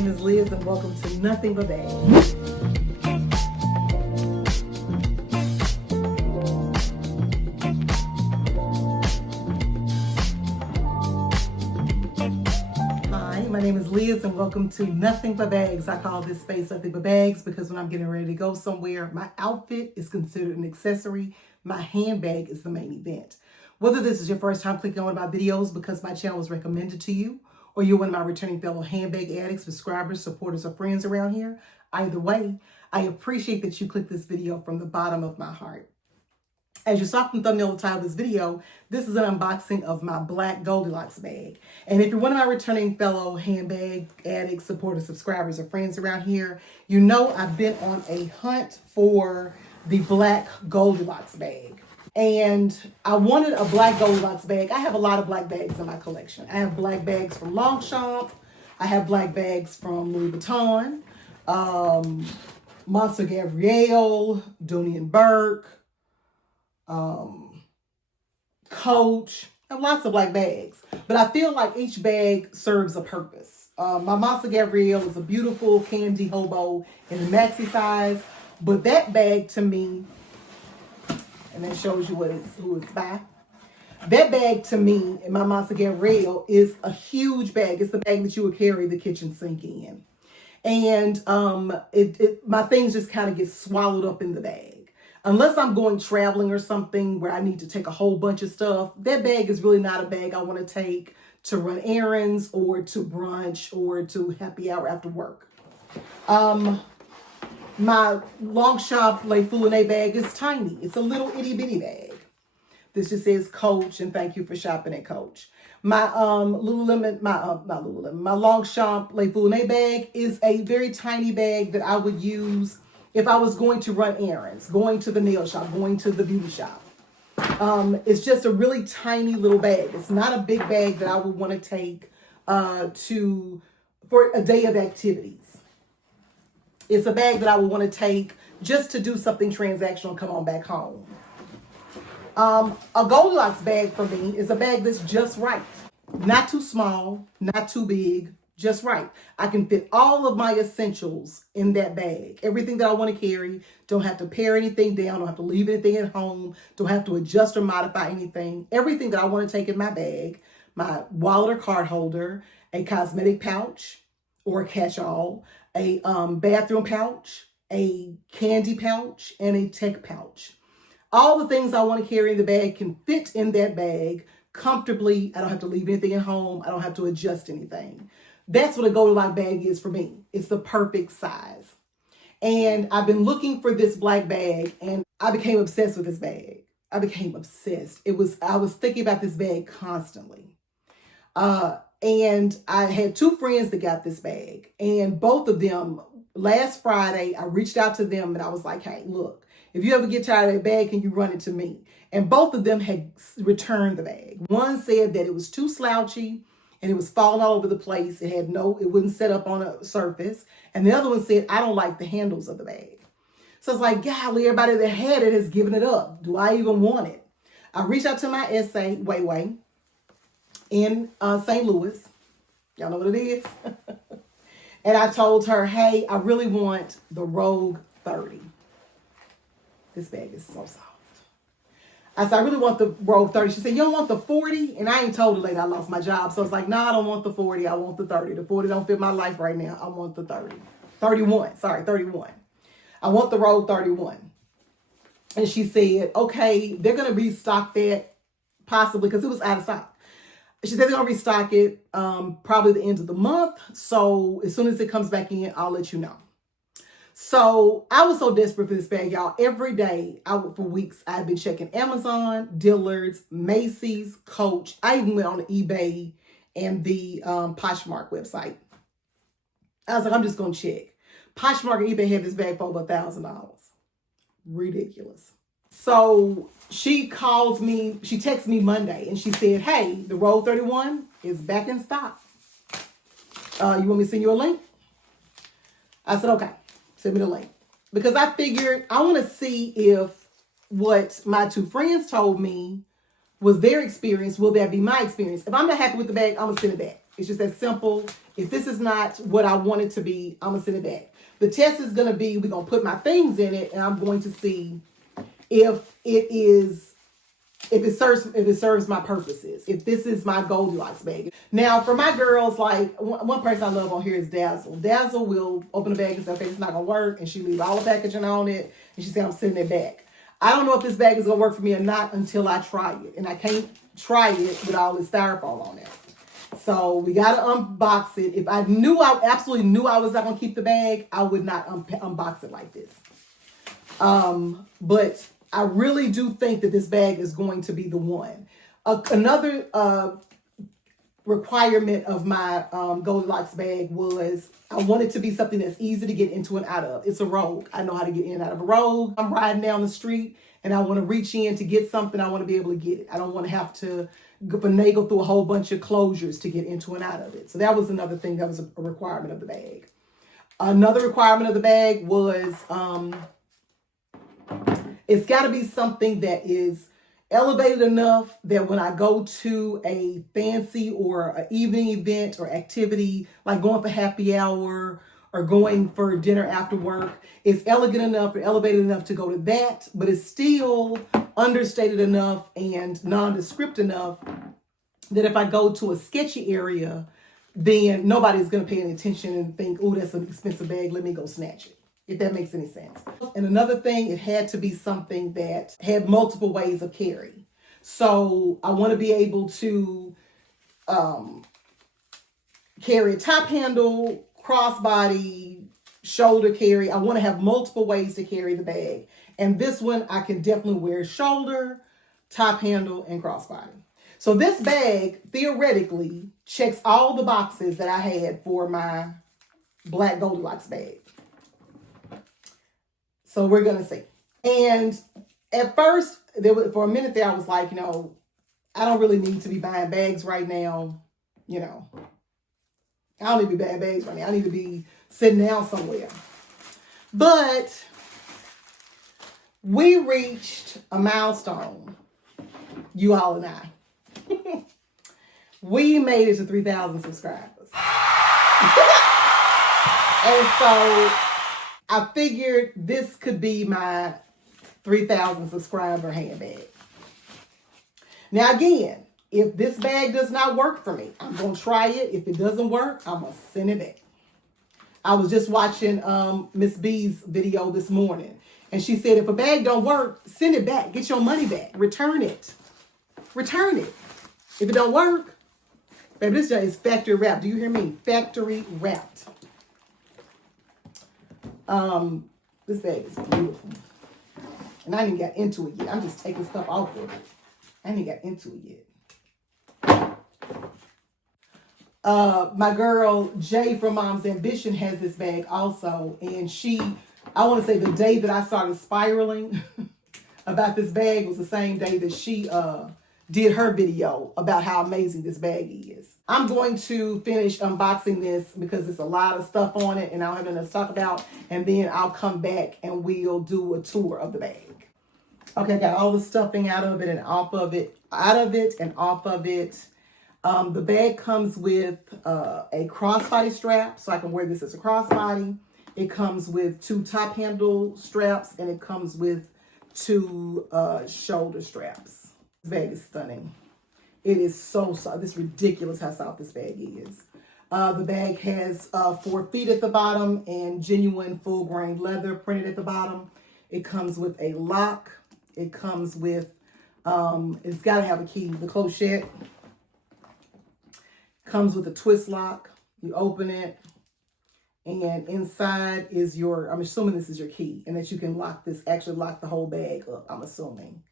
name is Liz and welcome to Nothing But Bags. Hi, my name is Liz and welcome to Nothing But Bags. I call this space Nothing But Bags because when I'm getting ready to go somewhere, my outfit is considered an accessory. My handbag is the main event. Whether this is your first time clicking on one of my videos because my channel was recommended to you, or you're one of my returning fellow handbag addicts, subscribers, supporters, or friends around here, either way, I appreciate that you clicked this video from the bottom of my heart. As you saw from the thumbnail of the title of this video, this is an unboxing of my black Goldilocks bag. And if you're one of my returning fellow handbag addicts, supporters, subscribers, or friends around here, you know I've been on a hunt for the black Goldilocks bag. And I wanted a black Goldilocks bag. I have a lot of black bags in my collection. I have black bags from Longchamp. I have black bags from Louis Vuitton, Monster Gabrielle, Dooney & Burke, Coach. I have lots of black bags. But I feel like each bag serves a purpose. My Monster Gabrielle is a beautiful candy hobo in the maxi size. But that bag to me, and that shows you who it's by. That bag to me, in my Monster Gabrielle, is a huge bag. It's the bag that you would carry the kitchen sink in. And my things just kind of get swallowed up in the bag. Unless I'm going traveling or something where I need to take a whole bunch of stuff, that bag is really not a bag I want to take to run errands or to brunch or to happy hour after work. My Longchamp Le Foulinet bag is tiny. It's a little itty bitty bag. This just says Coach and thank you for shopping at Coach. My my Longchamp Le Foulinet bag is a very tiny bag that I would use if I was going to run errands, going to the nail shop, going to the beauty shop. It's just a really tiny little bag. It's not a big bag that I would want to take for a day of activities. It's a bag that I would want to take just to do something transactional and come on back home. A Goldilocks bag for me is a bag that's just right. Not too small, not too big, just right. I can fit all of my essentials in that bag. Everything that I want to carry. Don't have to pare anything down. Don't have to leave anything at home. Don't have to adjust or modify anything. Everything that I want to take in my bag, my wallet or card holder, a cosmetic pouch or a catch-all, a bathroom pouch, a candy pouch, and a tech pouch. All the things I want to carry in the bag can fit in that bag comfortably. I don't have to leave anything at home. I don't have to adjust anything. That's what a Goldilocks bag is for me. It's the perfect size. And I've been looking for this black bag and I became obsessed with this bag. I became obsessed. I was thinking about this bag constantly. And I had two friends that got this bag, and both of them, last Friday, I reached out to them and I was like, hey, look, if you ever get tired of that bag, can you run it to me? And both of them had returned the bag. One said that it was too slouchy and it was falling all over the place. It wouldn't set up on a surface. And the other one said, I don't like the handles of the bag. So it's like, golly, everybody that had it has given it up. Do I even want it? I reached out to my SA, Way, in St. Louis. Y'all know what it is? And I told her, hey, I really want the Rogue 30. This bag is so soft. I said, I really want the Rogue 30. She said, you don't want the 40? And I ain't told her later I lost my job. So it's like, no, I don't want the 40. I want the 30. The 40 don't fit my life right now. I want the 30. 31. I want the Rogue 31. And she said, okay, they're going to restock that possibly because it was out of stock. She said they're going to restock it probably the end of the month. So as soon as it comes back in, I'll let you know. So I was so desperate for this bag, y'all. Every day, for weeks, I've been checking Amazon, Dillard's, Macy's, Coach. I even went on eBay and the Poshmark website. I was like, I'm just going to check. Poshmark and eBay had this bag for over $1,000. Ridiculous. So she texted me Monday and she said, hey, the Rogue 31 is back in stock. You want me to send you a link? I said, okay, send me the link. Because I figured I want to see if what my two friends told me was their experience. Will that be my experience? If I'm not happy with the bag, I'm going to send it back. It's just that simple. If this is not what I want it to be, I'm going to send it back. The test is going to be, we're going to put my things in it, and I'm going to see if it serves my purposes, if this is my Goldilocks bag. Now, for my girls, like one person I love on here is Dazzle. Dazzle will open the bag and say, okay, it's not going to work, and she leaves all the packaging on it, and she said, I'm sending it back. I don't know if this bag is going to work for me or not until I try it, and I can't try it with all this styrofoam on it. So we got to unbox it. If I absolutely knew I was not going to keep the bag, I would not unbox it like this. But I really do think that this bag is going to be the one. Another requirement of my Goldilocks bag was I want it to be something that's easy to get into and out of. It's a Rogue. I know how to get in and out of a Rogue. I'm riding down the street and I want to reach in to get something. I want to be able to get it. I don't want to have to finagle through a whole bunch of closures to get into and out of it. So that was another thing that was a requirement of the bag. Another requirement of the bag was it's got to be something that is elevated enough that when I go to a fancy or an evening event or activity, like going for happy hour or going for dinner after work, it's elegant enough or elevated enough to go to that, but it's still understated enough and nondescript enough that if I go to a sketchy area, then nobody's going to pay any attention and think, oh, that's an expensive bag, let me go snatch it. If that makes any sense. And another thing, it had to be something that had multiple ways of carry. So I want to be able to carry a top handle, crossbody, shoulder carry. I want to have multiple ways to carry the bag. And this one, I can definitely wear shoulder, top handle, and crossbody. So this bag, theoretically, checks all the boxes that I had for my black Goldilocks bag. So we're going to see. And at first, for a minute there, I was like, I don't really need to be buying bags right now. I don't need to be buying bags right now. I need to be sitting down somewhere. But we reached a milestone, you all and I. We made it to 3,000 subscribers. And so I figured this could be my 3,000 subscriber handbag. Now again, if this bag does not work for me, I'm going to try it. If it doesn't work, I'm going to send it back. I was just watching Miss B's video this morning. And she said, if a bag don't work, send it back. Get your money back. Return it. Return it. If it don't work, baby, this is factory wrapped. Do you hear me? Factory wrapped. This bag is beautiful. And I didn't get into it yet. I'm just taking stuff off of it. I didn't get into it yet. My girl, Jay from Mom's Ambition has this bag also. And I want to say the day that I started spiraling about this bag was the same day that she did her video about how amazing this bag is. I'm going to finish unboxing this because there's a lot of stuff on it and I don't have enough to talk about. And then I'll come back and we'll do a tour of the bag. Okay, I got all the stuffing out of it and off of it, and off of it. The bag comes with a crossbody strap, so I can wear this as a crossbody. It comes with 2 top handle straps, and it comes with 2 shoulder straps. This bag is stunning. It is so soft. It's ridiculous how soft this bag is. The bag has 4 feet at the bottom and genuine full grain leather printed at the bottom. It comes with a lock. It comes with, it's got to have a key, the clochette. Comes with a twist lock. You open it, and inside is I'm assuming this is your key, and that you can actually lock the whole bag up, I'm assuming.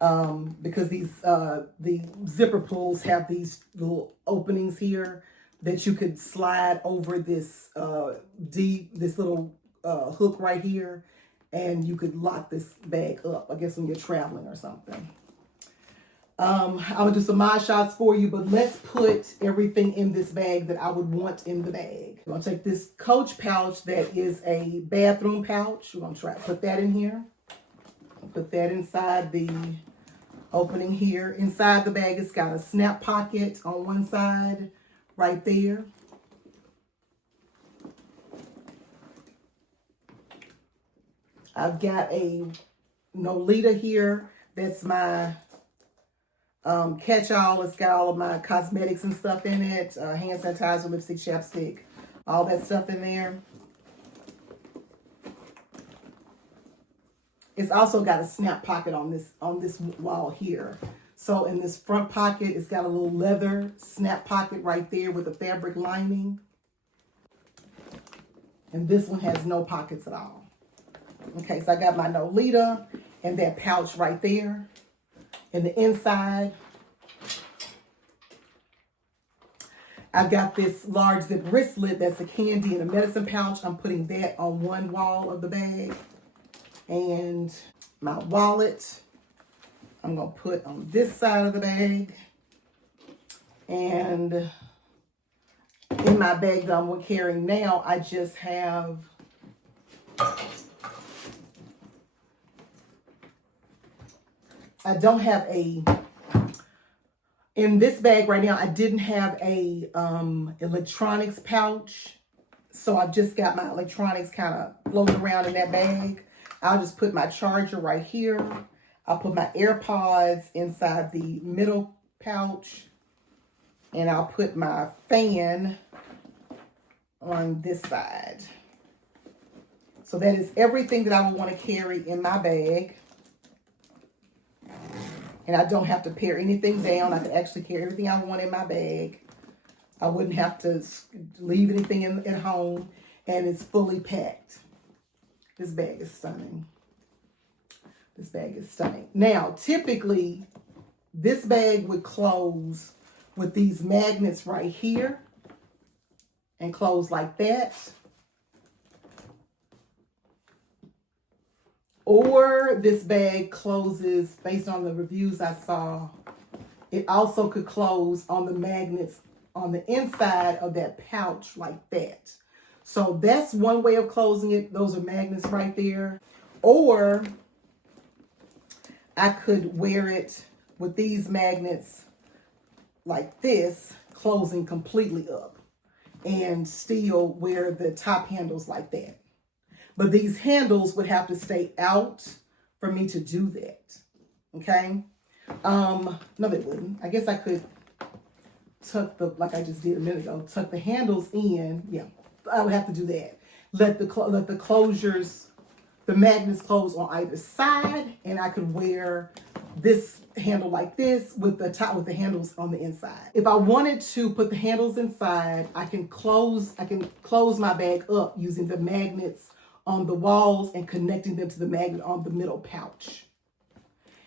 Because the zipper pulls have these little openings here that you could slide over this little hook right here, and you could lock this bag up, I guess when you're traveling or something. I'm going to do some mod shots for you, but let's put everything in this bag that I would want in the bag. I'm going to take this Coach pouch that is a bathroom pouch. We're going to try to put that in here. Put that inside the opening here. Inside the bag, it's got a snap pocket on one side, right there. I've got a Nolita here. That's my catch-all. It's got all of my cosmetics and stuff in it. Hand sanitizer, lipstick, chapstick, all that stuff in there. It's also got a snap pocket on this wall here. So in this front pocket, it's got a little leather snap pocket right there with a fabric lining. And this one has no pockets at all. Okay, so I got my Nolita and that pouch right there. And the inside, I've got this large zip wristlet that's a candy and a medicine pouch. I'm putting that on one wall of the bag. And my wallet, I'm going to put on this side of the bag. And in my bag that I'm carrying now, I just have in this bag right now, I didn't have a electronics pouch. So I've just got my electronics kind of floating around in that bag. I'll just put my charger right here. I'll put my AirPods inside the middle pouch. And I'll put my fan on this side. So that is everything that I would want to carry in my bag. And I don't have to pare anything down. I can actually carry everything I want in my bag. I wouldn't have to leave anything at home. And it's fully packed. This bag is stunning. This bag is stunning. Now, typically, this bag would close with these magnets right here. And close like that. Or this bag closes, based on the reviews I saw, it also could close on the magnets on the inside of that pouch like that. So that's one way of closing it. Those are magnets right there. Or I could wear it with these magnets like this, closing completely up, and still wear the top handles like that. But these handles would have to stay out for me to do that. Okay? No, they wouldn't. I guess I could tuck like I just did a minute ago, tuck the handles in. Yeah, I would have to do that. Let the closures, the magnets close on either side, and I could wear this handle like this with the handles on the inside. If I wanted to put the handles inside, I can close my bag up using the magnets on the walls and connecting them to the magnet on the middle pouch.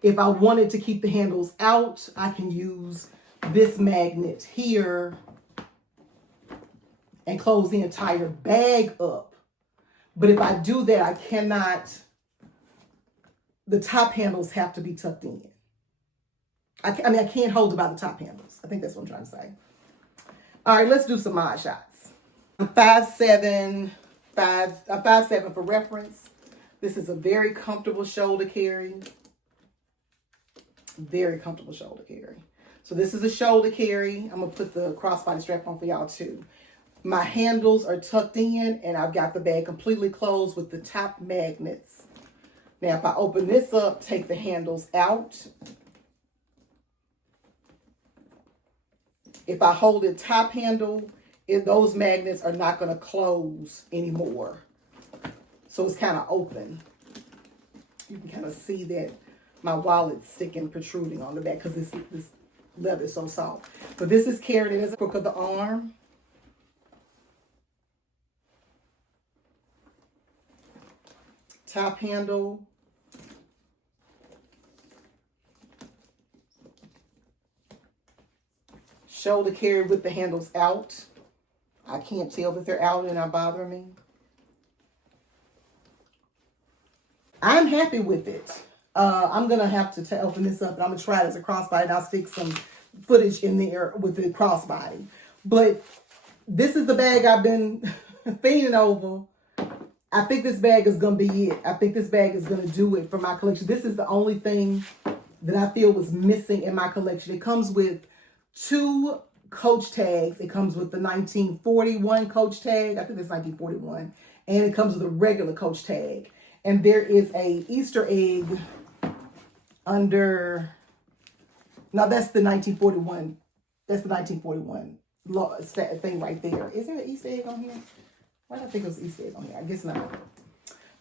If I wanted to keep the handles out, I can use this magnet here and close the entire bag up. But if I do that, I cannot, the top handles have to be tucked in. I can't hold it by the top handles. I think that's what I'm trying to say. All right, let's do some mod shots. I'm 5'7", 5'7" for reference. This is a very comfortable shoulder carry. Very comfortable shoulder carry. So this is a shoulder carry. I'm going to put the crossbody strap on for y'all too. My handles are tucked in and I've got the bag completely closed with the top magnets. Now if I open this up, take the handles out. If I hold the top handle, those magnets are not going to close anymore. So it's kind of open. You can kind of see that my wallet's sticking, protruding on the back because this leather is so soft. But this is carried as a crook of the arm. Top handle. Shoulder carry with the handles out. I can't tell that they're out and not bothering me. I'm happy with it. I'm going to have to open this up and I'm going to try it as a crossbody and I'll stick some footage in there with the crossbody. But this is the bag I've been fiending over. I think this bag is going to be it. I think this bag is going to do it for my collection. This is the only thing that I feel was missing in my collection. It comes with 2 Coach tags. It comes with the 1941 Coach tag. I think it's 1941. And it comes with a regular Coach tag. And there is a Easter egg under, now that's the 1941. That's the 1941 thing right there. Is there an Easter egg on here? Why did I think it was Easter egg on here? I guess not.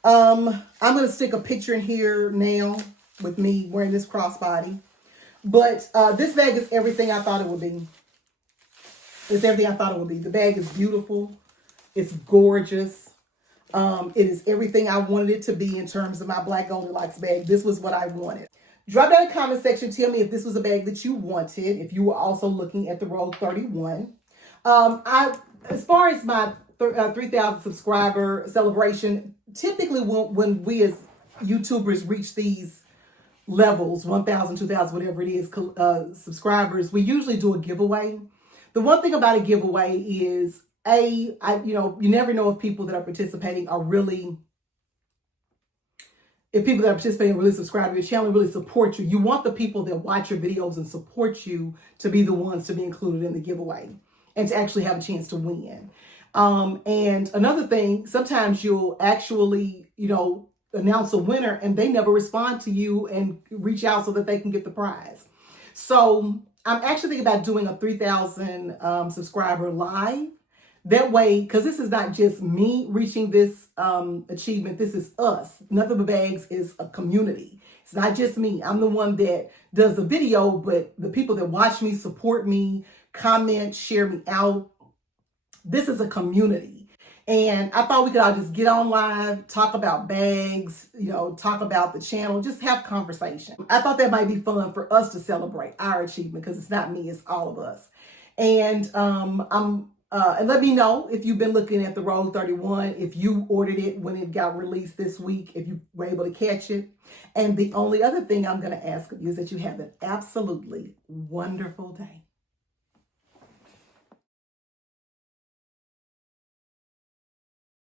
I'm going to stick a picture in here now with me wearing this crossbody. But this bag is everything I thought it would be. It's everything I thought it would be. The bag is beautiful. It's gorgeous. It is everything I wanted it to be in terms of my black Goldilocks bag. This was what I wanted. Drop down in the comment section. Tell me if this was a bag that you wanted. If you were also looking at the Road 31. As far as my 3,000 subscriber celebration, typically when we as YouTubers reach these levels, 1,000, 2,000, whatever it is, subscribers, we usually do a giveaway. The one thing about a giveaway is, you never know if people that are participating are really, really subscribe to your channel, really support you. You want the people that watch your videos and support you to be the ones to be included in the giveaway and to actually have a chance to win. And another thing, sometimes you'll actually, announce a winner and they never respond to you and reach out so that they can get the prize. So I'm actually thinking about doing a 3,000 subscriber live. That way, because this is not just me reaching this achievement, this is us. Nothing But Bags is a community. It's not just me. I'm the one that does the video, but the people that watch me, support me, comment, share me out. This is a community. And I thought we could all just get on live, talk about bags, talk about the channel, just have conversation. I thought that might be fun for us to celebrate our achievement because it's not me, it's all of us. And and let me know if you've been looking at the Road 31, if you ordered it when it got released this week, if you were able to catch it. And the only other thing I'm going to ask of you is that you have an absolutely wonderful day.